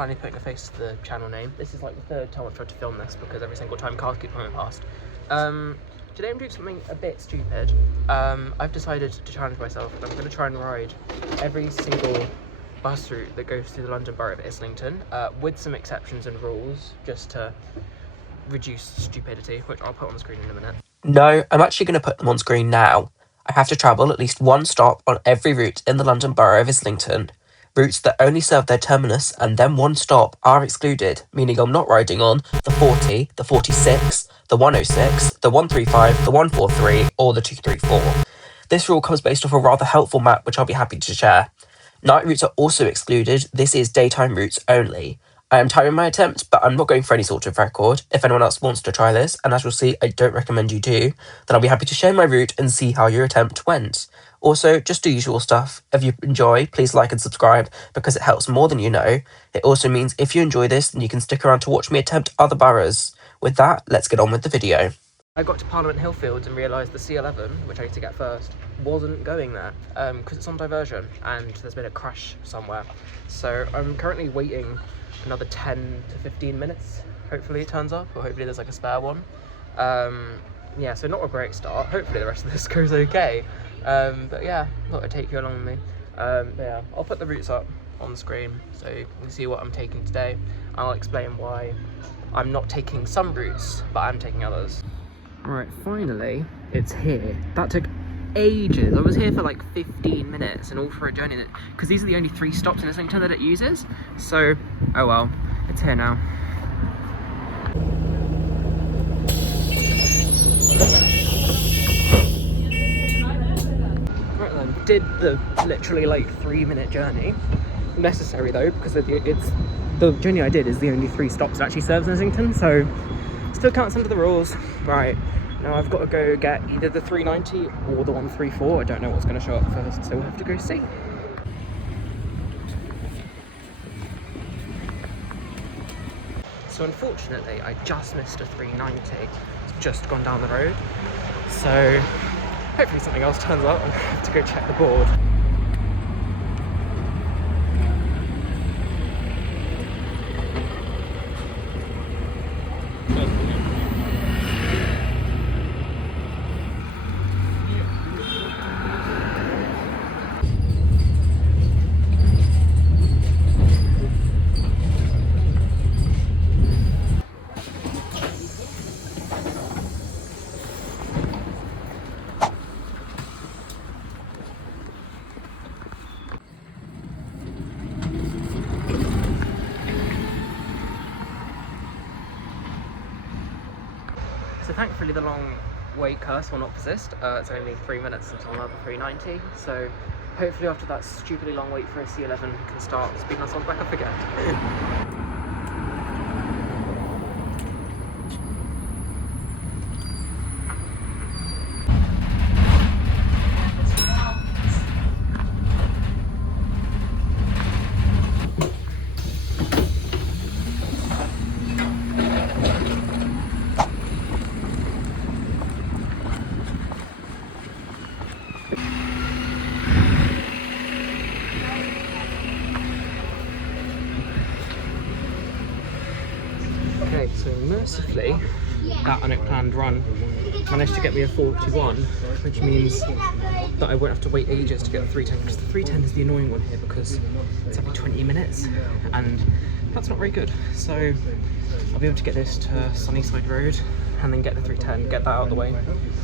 finally putting a face to the channel name. This is like the third time I've tried to film this because every single time cars keep coming past. Today I'm doing something a bit stupid. I've decided to challenge myself and I'm going to try and ride every single bus route that goes through the London Borough of Islington, with some exceptions and rules, just to reduce stupidity, which I'll put on the screen in a minute. No, I'm actually going to put them on screen now. I have to travel at least one stop on every route in the London Borough of Islington. Routes that only serve their terminus and then one stop are excluded, meaning I'm not riding on the 40, the 46, the 106, the 135, the 143, or the 234. This rule comes based off a rather helpful map which I'll be happy to share. Night routes are also excluded. This is daytime routes only. I am timing my attempt, but I'm not going for any sort of record. If anyone else wants to try this, and as you'll see, I don't recommend you do, then I'll be happy to share my route and see how your attempt went. Also, just the usual stuff. If you enjoy, please like and subscribe, because it helps more than you know. It also means if you enjoy this, then you can stick around to watch me attempt other boroughs. With that, let's get on with the video. I got to Parliament Hill Fields and realised the C11, which I need to get first, wasn't going there, because it's on diversion and there's been a crash somewhere. So I'm currently waiting another 10 to 15 minutes. Hopefully it turns up, or hopefully there's like a spare one. Yeah, so not a great start. Hopefully the rest of this goes okay. But yeah, thought I'd take you along with me. But yeah, I'll put the routes up on the screen so you can see what I'm taking today. I'll explain why I'm not taking some routes, but I'm taking others. Alright, finally, it's here. That took ages. I was here for like 15 minutes and all for a journey that, because these are the only 3 stops in Islington that it uses. So, oh well, it's here now. Right then, did the literally like 3-minute journey. Necessary though, because the journey I did is the only 3 stops that actually serves in Islington, so still counts under the rules. Right, now I've got to go get either the 390 or the 134. I don't know what's going to show up first, so we'll have to go see. So unfortunately, I just missed a 390. It's just gone down the road. So hopefully something else turns up and I have to go check the board. So thankfully the long wait curse will not persist. It's only 3 minutes until another 390, so hopefully after that stupidly long wait for a C11 we can start speeding ourselves back up again. Okay, so mercifully, that unplanned run managed to get me a 41, which means that I won't have to wait ages to get the 310, because the 310 is the annoying one here because it's every 20 minutes, and that's not very good. So I'll be able to get this to Sunnyside Road, and then get the 310, get that out of the way,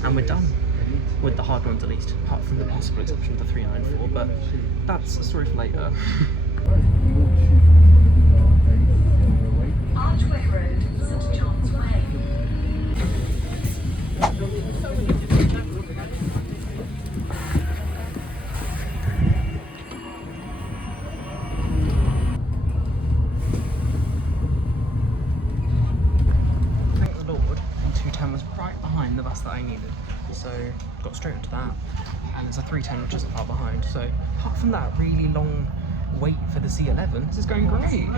and we're done. With the hard ones at least, apart from the possible exception of the 394, but that's a story for later. Archway Road, St John's Way. Thank the Lord, the 210 was right behind the bus that I needed, so got straight into that, and there's a 310 just far behind. So apart from that really long wait for the C11, this is going great.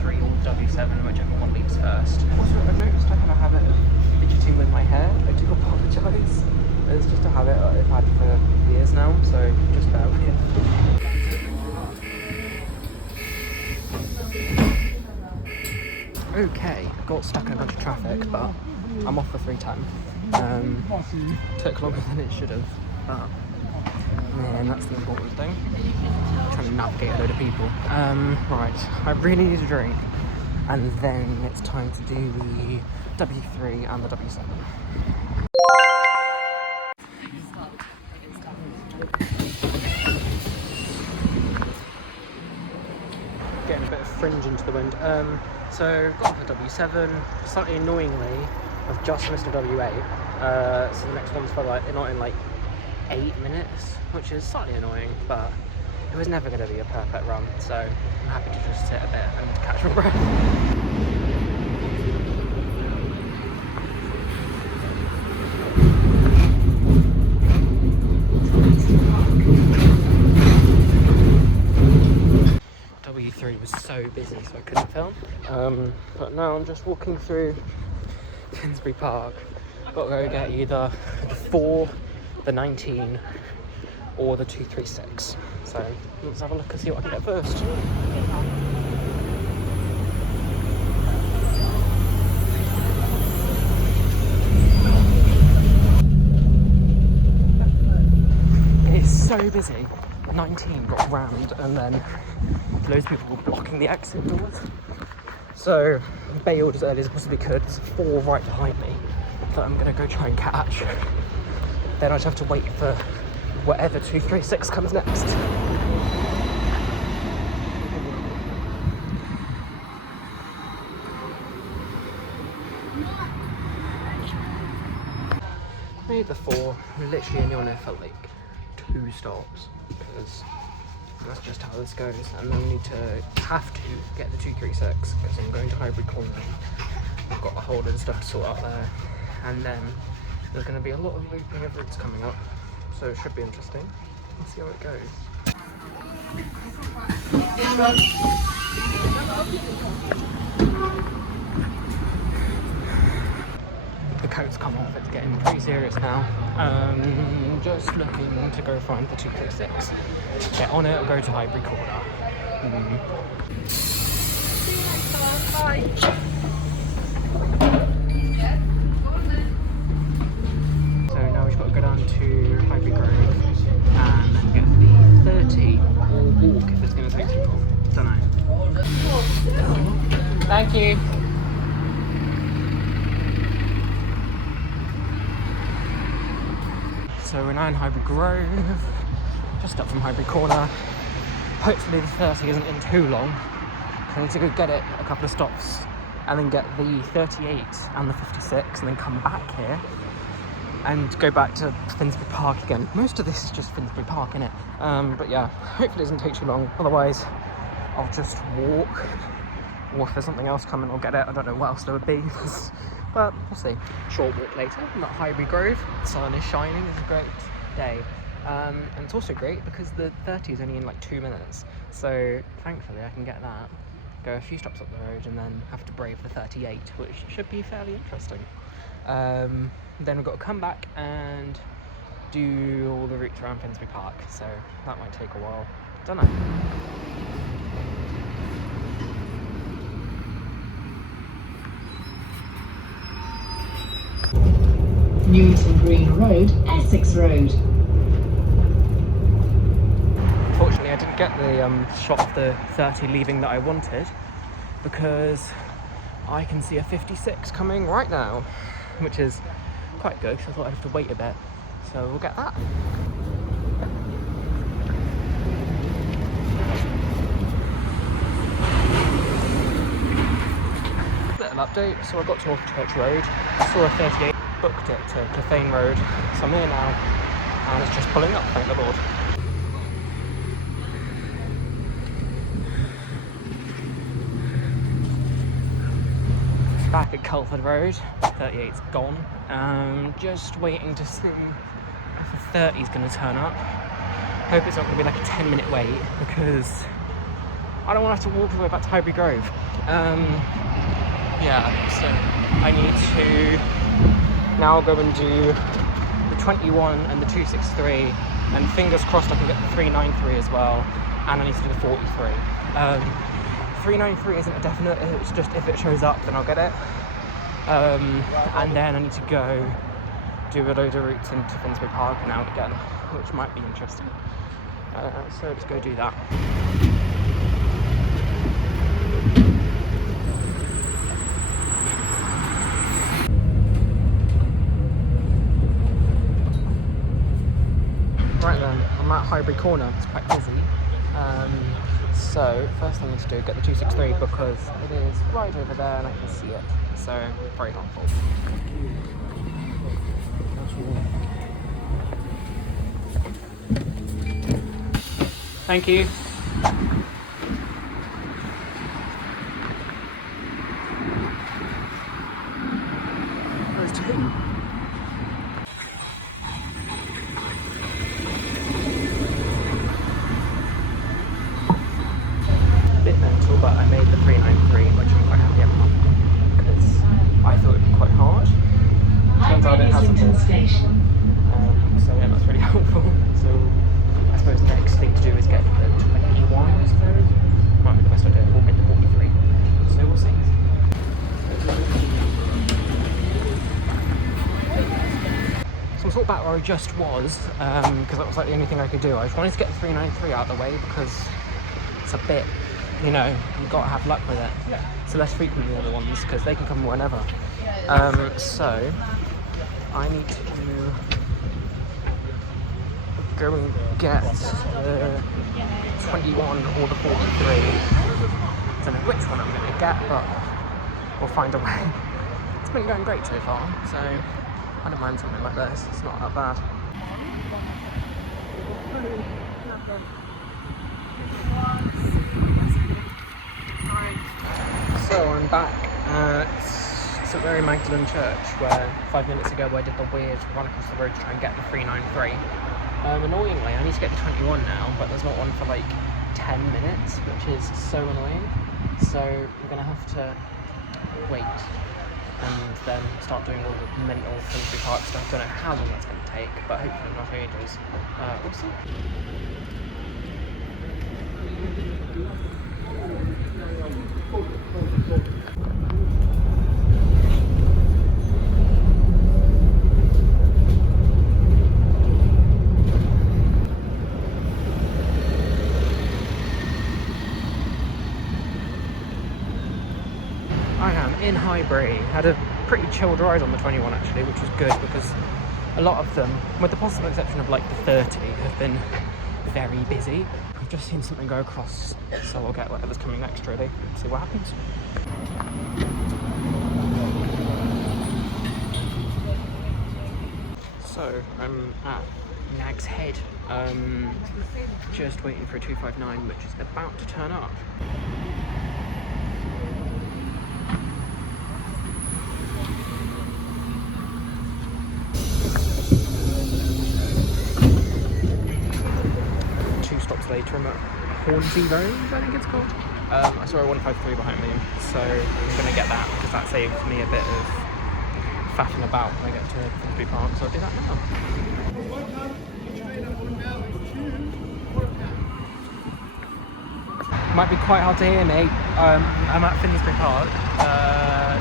W3 or W7, whichever one leaves first. Also, I've noticed I have a habit of fidgeting with my hair. I do apologise. It's just a habit I've had for years now, so just bear with it. Okay, got stuck in a bunch of traffic, but I'm off for 3:10. Took longer than it should have, but man, that's the important thing. I'm trying to navigate a load of people. Right, I really need a drink, and then it's time to do the W3 and the W7. Getting a bit of fringe into the wind. So got off the W7. Slightly annoyingly, I've just missed a W8. So the next one's for not in 8 minutes, which is slightly annoying, but it was never going to be a perfect run. So I'm happy to just sit a bit and catch my breath. W3 was so busy, so I couldn't film. But now I'm just walking through Finsbury Park. Got to go get either the 4, the 19, or the 236. So let's have a look and see what I can get first. It's so busy. 19 got rammed, and then loads of people were blocking the exit doors. So bailed as early as I possibly could. There's 4 right behind me that I'm gonna go try and catch. Then I just have to wait for whatever 236 comes next. Made the 4, literally only on there felt like 2 stops, because that's just how this goes. And then we have to get the 236 because I'm going to Highbury Corner. I've got a whole load of stuff to sort out there, and then there's going to be a lot of looping of routes coming up, so it should be interesting. Let's see how it goes. The coat's come off, it's getting pretty serious now. Just looking to go find the 236. Get on it and go to Highbury Corner. Bye. So now we've got to go down to Highbury Grove and then get the 30 or walk if it's going to take too long. Don't know. Thank you. So we're now in Highbury Grove, just up from Highbury Corner. Hopefully the 30 isn't in too long. I need to go get it a couple of stops and then get the 38 and the 56 and then come back here and go back to Finsbury Park again. Most of this is just Finsbury Park, innit? But yeah, hopefully it doesn't take too long. Otherwise, I'll just walk. Or if there's something else coming, I'll get it. I don't know what else there would be. But we'll see. Short walk later, I'm at Highbury Grove. The sun is shining, it's a great day. And it's also great because the 30 is only in 2 minutes. So thankfully I can get that, go a few stops up the road and then have to brave the 38, which should be fairly interesting. Then we've got to come back and do all the routes around Finsbury Park. So that might take a while. Don't know. Newton Green Road, Essex Road. Unfortunately, I didn't get the shot of the 30 leaving that I wanted because I can see a 56 coming right now, which is quite good because I thought I'd have to wait a bit. So we'll get that. Little update. So I got to North Church Road, saw a 38. Booked it to Clothane Road, so I'm here now, and it's just pulling up, thank the Lord. Back at Culford Road, 38's gone. Just waiting to see if the 30's going to turn up. Hope it's not going to be like a 10-minute wait, because I don't want to have to walk all the way back to Highbury Grove. Yeah, so I need to now go and do the 21 and the 263, and fingers crossed I can get the 393 as well, and I need to do the 43. 393 isn't a definite, it's just if it shows up then I'll get it. And then I need to go do a load of routes into Finsbury Park and out again, which might be interesting. So let's go do that. Right then, I'm at Highbury Corner, it's quite busy. So first thing I need to do is get the 263 because it is right over there and I can see it. So very helpful. Thank you. There's two. A bit mental, but I made the 393, which I'm quite happy about because I thought it'd be quite hard. Turns out it hasn't been. So yeah, that's really helpful. So I suppose the next thing to do is get the 21, I suppose. Might be the best idea, or get the 43. So we'll see. So I'm sort of back where I just was, because that was like the only thing I could do. I just wanted to get the 393 out of the way because it's a bit, you know, you've got to have luck with it. So less frequent than the other ones because they can come whenever. So I need to go and get the 21 or the 43. I don't know which one I'm going to get, but we'll find a way. It's been going great so far, so I don't mind something like this. It's not that bad. So I'm back at St Mary Magdalene Church, where 5 minutes ago I did the weird run across the road to try and get the 393. Annoyingly, I need to get the 21 now, but there's not one for like 10 minutes, which is so annoying. So I'm going to have to wait and then start doing all the mental Finsbury Park stuff. Don't know how long that's going to take, but hopefully not ages. We'll see. I am in Highbury. Had a pretty chilled ride on the 21 actually, which was good because a lot of them, with the possible exception of like the 30, have been very busy. I've just seen something go across, so I'll get whatever's coming next really, see what happens. So I'm at Nag's Head, just waiting for a 259 which is about to turn up. Later I'm at Hornsey Road, I think it's called. I saw a 153 behind me, so I'm going to get that because that saves me a bit of faffing about when I get to Finsbury Park, so I'll do that now. Might be quite hard to hear me. I'm at Finsbury Park.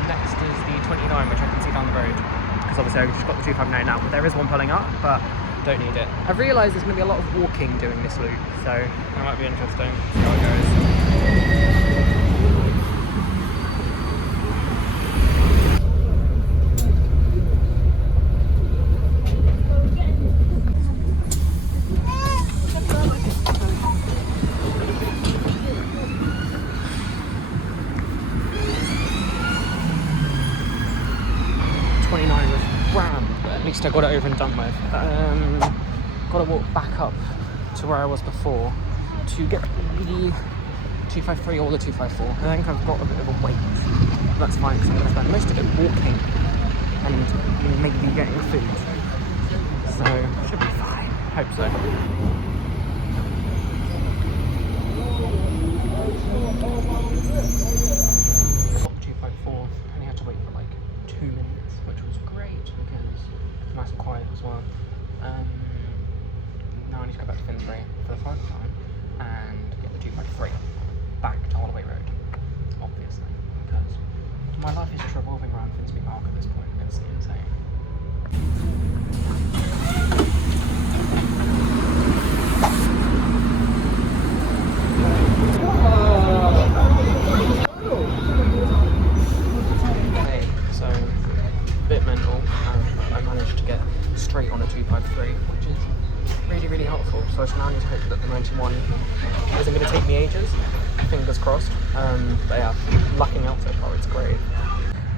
Next is the 29, which I can see down the road because obviously I've just got the 259 now, but there is one pulling up, but don't need it. I've realised there's going to be a lot of walking doing this loop, so that might be interesting. See how it goes. 29 was rammed, but at least I got it over and done with. Got to walk back up to where I was before to get the 253 or the 254. I think I've got a bit of a wait. That's fine because I'm going to spend most of it walking and maybe getting food. So, should be fine. Hope so. 254. Only had to wait for like 2 minutes, which was great because it's nice and quiet as well. Now I need to go back to Finsbury for the final time and get the 253 back to Holloway Road, obviously, because my life is just revolving around Finsbury Park at this point, and it's insane. Okay, so a bit mental. I managed to get straight on a 253, which is really helpful. So I now need to hope that the 91 isn't going to take me ages. Fingers crossed. But yeah, lucking out so far, it's great.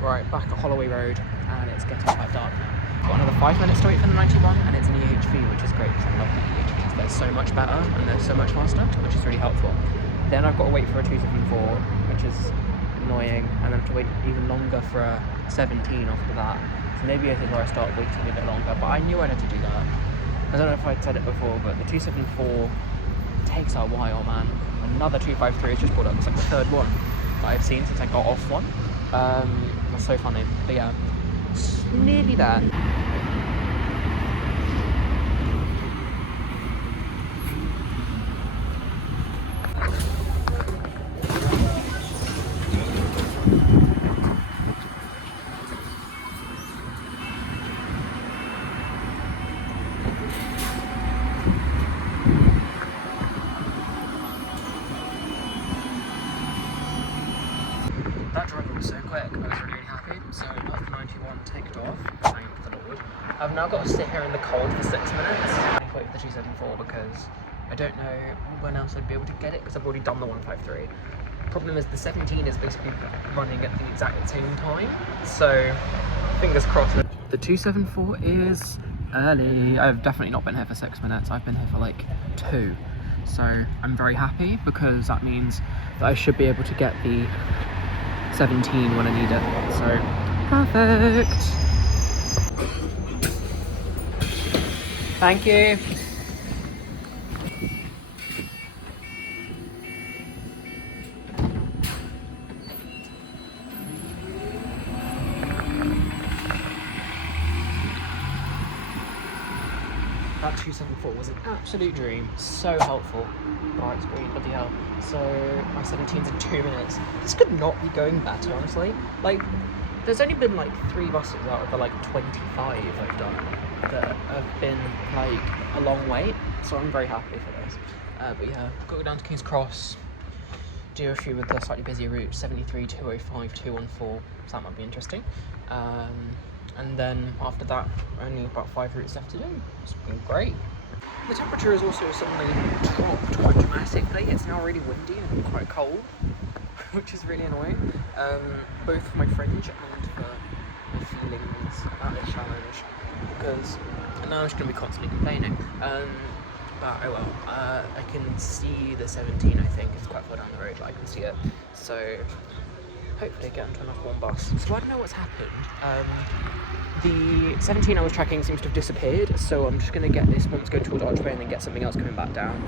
Right, back at Holloway Road, and it's getting quite dark now. Got another 5 minutes to wait for the 91, and it's an EHV, which is great because I love the EHVs. They're so much better and they're so much faster, which is really helpful. Then I've got to wait for a 274, which is annoying, and then have to wait even longer for a 17 after that. So maybe this is where I start waiting a bit longer, but I knew I'd have to do that. I don't know if I'd said it before, but the 274 takes a while, man. Another 253 has just brought up. It's like the third one that I've seen since I got off one. That's so funny. But yeah, it's nearly there. That drive was so quick, I was really happy. So after 91 ticked off, thank the Lord. I've now got to sit here in the cold for 6 minutes. I need to wait for the 274 because I don't know when else I'd be able to get it because I've already done the 153. Problem is the 17 is basically running at the exact same time. So fingers crossed. The 274 is early. I've definitely not been here for 6 minutes. I've been here for like 2. So I'm very happy because that means that I should be able to get the 17 when I need it, so perfect. Thank you. That 274 was an absolute dream, so helpful. Bright screen, bloody hell. So my 17's in 2 minutes. This could not be going better, honestly. Like, there's only been like 3 buses out of the like 25 I've done that have been like a long wait, so I'm very happy for this. But yeah, got to go down to King's Cross, do a few with the slightly busier routes, 73, 205, 214, so that might be interesting. And then after that, only about 5 routes left to do. It's been great. The temperature has also suddenly dropped quite dramatically. It's now really windy and quite cold, which is really annoying, both for my fringe and for my feelings about this challenge, because now I'm just going to be constantly complaining. But oh well, I can see the 17, I think. It's quite far down the road, but I can see it. So hopefully get onto another one bus. So I don't know what's happened. The 17 I was tracking seems to have disappeared, so I'm just going to get this one to go towards Archway and then get something else coming back down.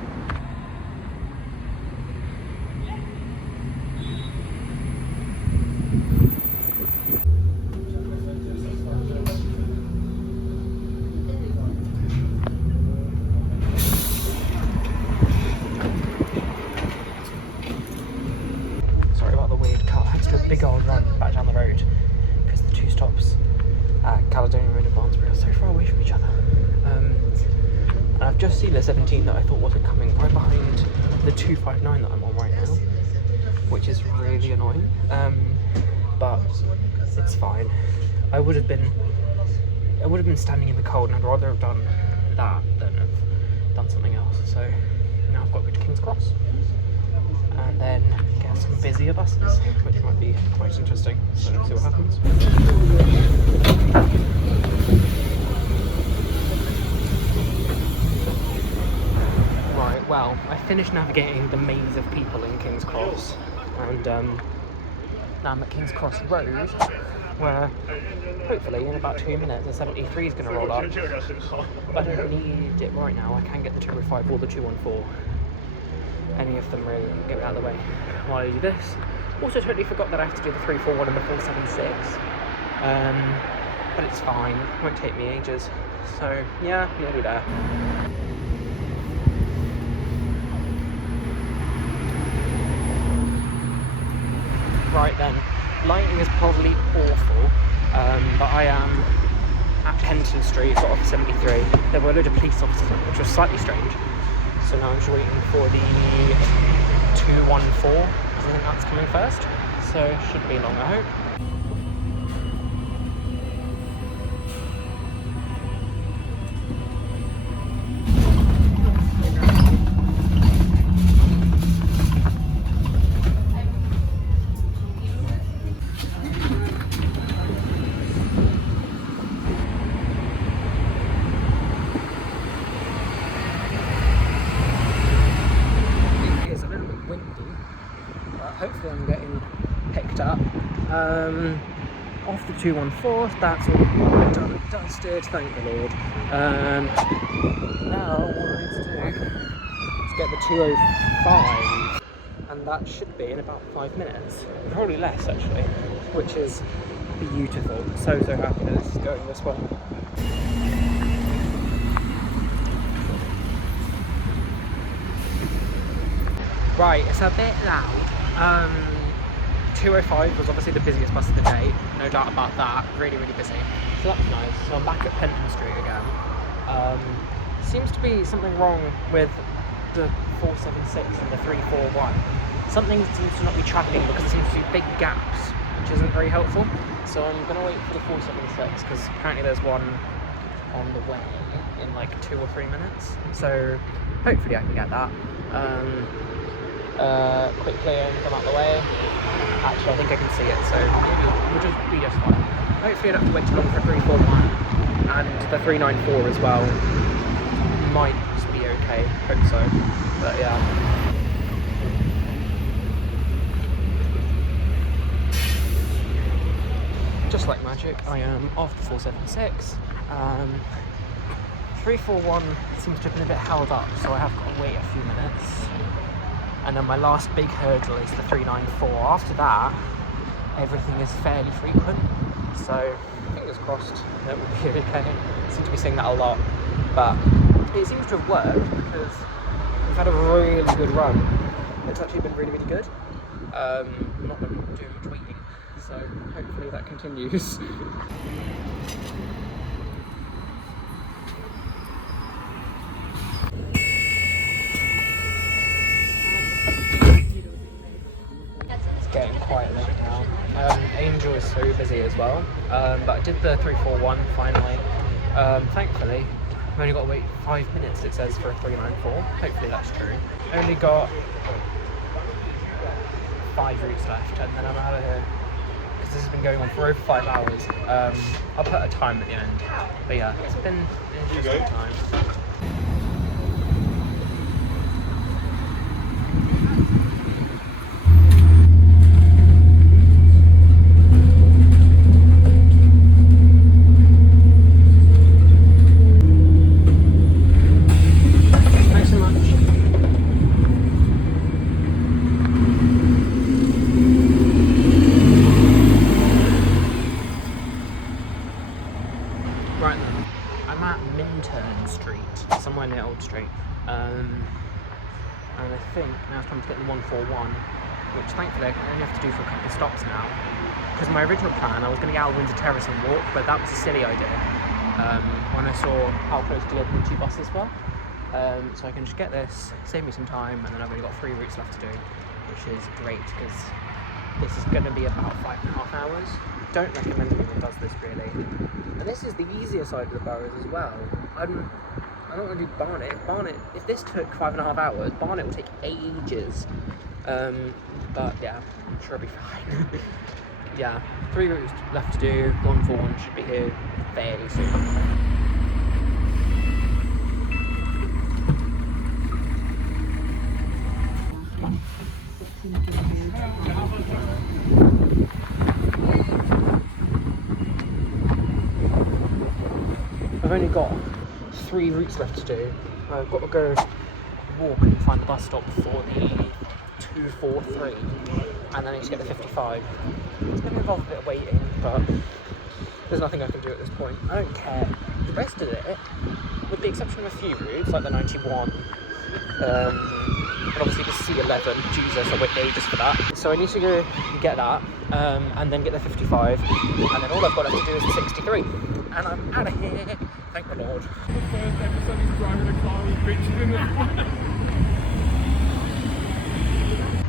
Sorry about the weird cut. I had to do a big old run back down the road because the 2 stops at Caledonia Road and Barnsbury are so far away from each other. And I've just seen the 17 that I thought wasn't coming right behind the 259 that I'm on right now, which is really annoying. But it's fine. I would have been standing in the cold, and I'd rather have done that than have done something else. So now I've got to go to King's Cross and then get some busier buses, which might be quite interesting. So let's see what happens. Right, well, I finished navigating the maze of people in King's Cross, and now I'm at King's Cross Road, where hopefully in about 2 minutes the 73 is going to roll up. But I don't need it right now. I can get the 205 or the 214. any of them really. Get it out of the way while I do this. Also totally forgot that I have to do the 341 and the 476. But it's fine, it won't take me ages. So yeah, nearly there. Right then, lighting is probably awful, but I am at Penton Street, sort of 73. There were a load of police officers, which was slightly strange. So now I'm just waiting for the 214. I think that's coming first. So shouldn't be long, I hope. Hopefully I'm getting picked up. Off the 214, that's all done and dusted, thank the Lord. Now what I need to do is get the 205, and that should be in about 5 minutes. Probably less actually, which is beautiful. So happy that this is going this way. Right, it's a bit loud. 205 was obviously the busiest bus of the day, no doubt about that. Really busy. So that's nice. So I'm back at Penton Street again. Seems to be something wrong with the 476 and the 341. Something seems to not be tracking because there seems to be big gaps, which isn't very helpful. So I'm going to wait for the 476 because apparently there's one on the way in like 2 or 3 minutes. So hopefully I can get that. Quickly and come out the way. Actually, I think I can see it, so we'll just be just fine. Hopefully I don't have to wait too long for 341 and the 394 as well. Might just be okay, hope so. But yeah. Just like magic, I am off the 476. 341 seems to have been a bit held up, so I have got to wait a few minutes. And then my last big hurdle is the 394. After that, everything is fairly frequent. So fingers crossed that will be okay. I seem to be saying that a lot, but it seems to have worked because we've had a really good run. It's actually been really good. Not been doing much waiting, so hopefully that continues. Getting quite late now. Angel is so busy as well, but I did the 341 finally. Thankfully, I've only got to wait 5 minutes, it says, for a 394. Hopefully that's true. Only got 5 routes left and then I'm out of here because this has been going on for over 5 hours. I'll put a time at the end, but yeah, it's been an interesting time. Somewhere near Old Street, and I think now it's time to get the 141, which thankfully I only have to do for a couple of stops now, because my original plan I was going to get out of Windsor Terrace and walk, but that was a silly idea when I saw how close together the 2 buses were. So I can just get this, save me some time, and then I've only got 3 routes left to do, which is great because this is going to be about 5.5 hours. Don't recommend anyone does this really. And this is the easier side of the boroughs as well. I don't want to do Barnet. If this took 5.5 hours, Barnet will take ages. But yeah, I'm sure it'll be fine. Yeah, 3 routes left to do. 141 should be here fairly soon. I've only got 3 routes left to do. I've got to go walk and find the bus stop for the 243, and then I need to get the 55. It's going to involve a bit of waiting, but there's nothing I can do at this point. I don't care. The rest of it, with the exception of a few routes, like the 91, and obviously the C11, Jesus, I waited ages for that. So I need to go get that, and then get the 55, and then all I've got left to do is the 63. And I'm out of here, thank the Lord.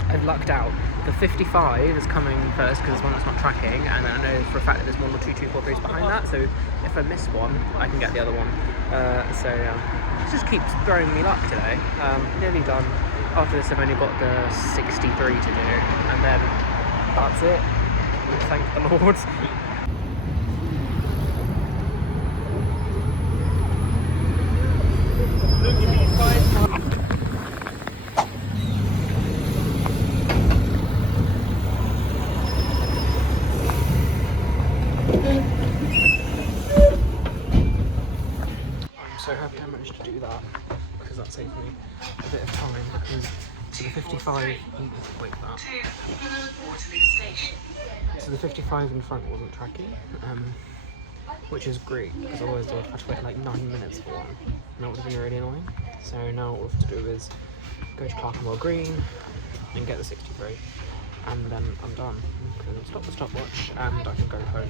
I've lucked out. The 55 is coming first because it's one that's not tracking, and I know for a fact that there's 1 or 2 243s behind that, so if I miss one, I can get the other one. So it just keeps throwing me luck today. Nearly done. After this I've only got the 63 to do, and then that's it. Thank the Lord. I'm so happy I managed to do that, because that saved me a bit of time, because so the 55, wait for that. So the 55 in front wasn't tracking, which is great, because otherwise I would have to wait like 9 minutes for one, and that would have been really annoying. So now all I have to do is go to Clerkenwell Green and get the 63, and then I'm done. I can stop the stopwatch and I can go home.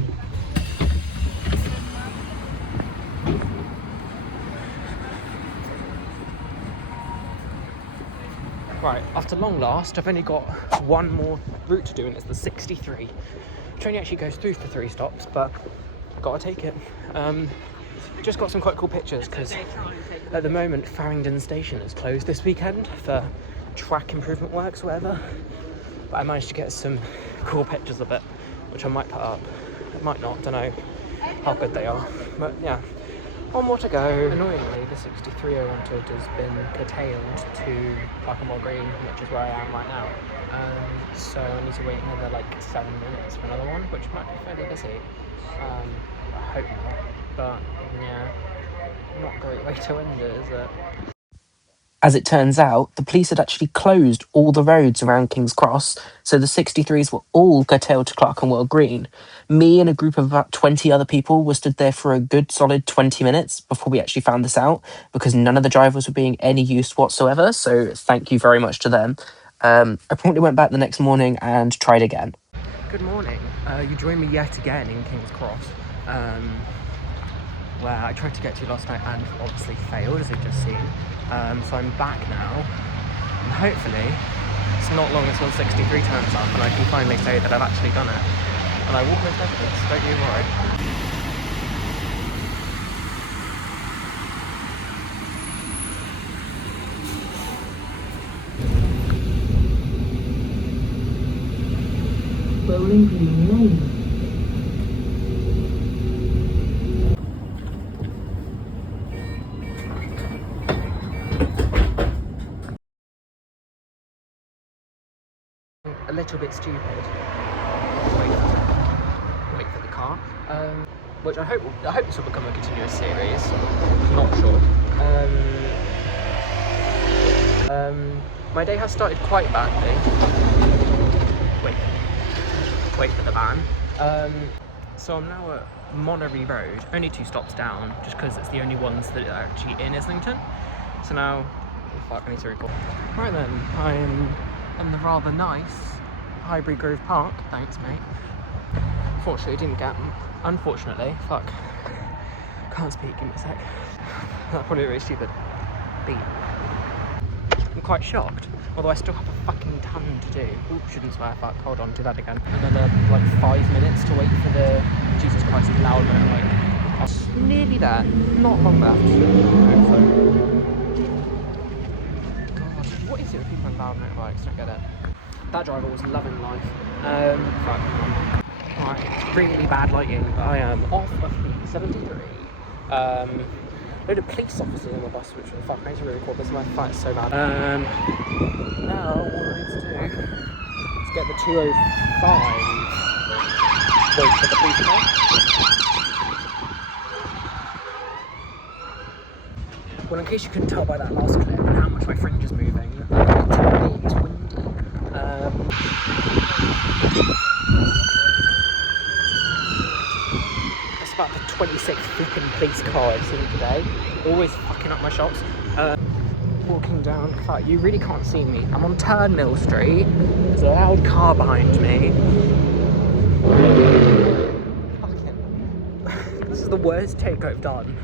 Right, after long last, I've only got one more route to do, and it's the 63. Which only actually goes through for 3 stops, but gotta take it. Just got some quite cool pictures, because at the moment Farringdon Station is closed this weekend for track improvement works or whatever. But I managed to get some cool pictures of it, which I might put up. I might not, don't know how good they are. But yeah. One more to go. Annoyingly, the 63 I wanted has been curtailed to Clerkenwell Green, which is where I am right now. So I need to wait another like 7 minutes for another one, which might be fairly busy. I hope not, but yeah, not a great way to end it, is it? As it turns out, the police had actually closed all the roads around King's Cross, so the 63s were all curtailed to Clerkenwell Green. Me and a group of about 20 other people were stood there for a good solid 20 minutes before we actually found this out, because none of the drivers were being any use whatsoever, so thank you very much to them. I promptly went back the next morning and tried again. Good morning. You join me yet again in King's Cross, where I tried to get to last night and obviously failed, as you've just seen. So I'm back now, and hopefully it's not long until 63 turns up and I can finally say that I've actually done it. And I walk with evidence, don't you worry. Bowling Green Lane. A little bit stupid. Wait for the car. Which I hope this will become a continuous series. Not sure. My day has started quite badly. Wait for the van. So I'm now at Monnery Road, only 2 stops down, just because it's the only ones that are actually in Islington. So now, oh fuck, I need to record. Right then, I'm in the rather nice Highbury Grove Park. Thanks, mate. Unfortunately, fuck. Can't speak, give me a sec. That's probably really stupid. Beat. I'm quite shocked, although I still have a fucking ton to do. Ooh, shouldn't swear, fuck, hold on, do that again. Another, like, 5 minutes to wait for the, Jesus Christ, loud motorbike. Nearly there, not long left. Hopefully. God, what is it with people on loud motorbikes? I don't get it. That driver was loving life. Fuck. Alright, really bad lighting, but I am off of the 73. Load of police officers on the bus, which fuck, I need to re-record this, my fight is so bad. Now, what I need to do is get the 205. Wait for the police car. Well, in case you couldn't tell by that last clip how much my fringe is moving. Today it's windy. That's about the 26th flipping police car I've seen today. Always fucking up my shots. Walking down, in fact, you really can't see me. I'm on Turnmill Street. There's a loud car behind me. Fucking. This is the worst take I've done.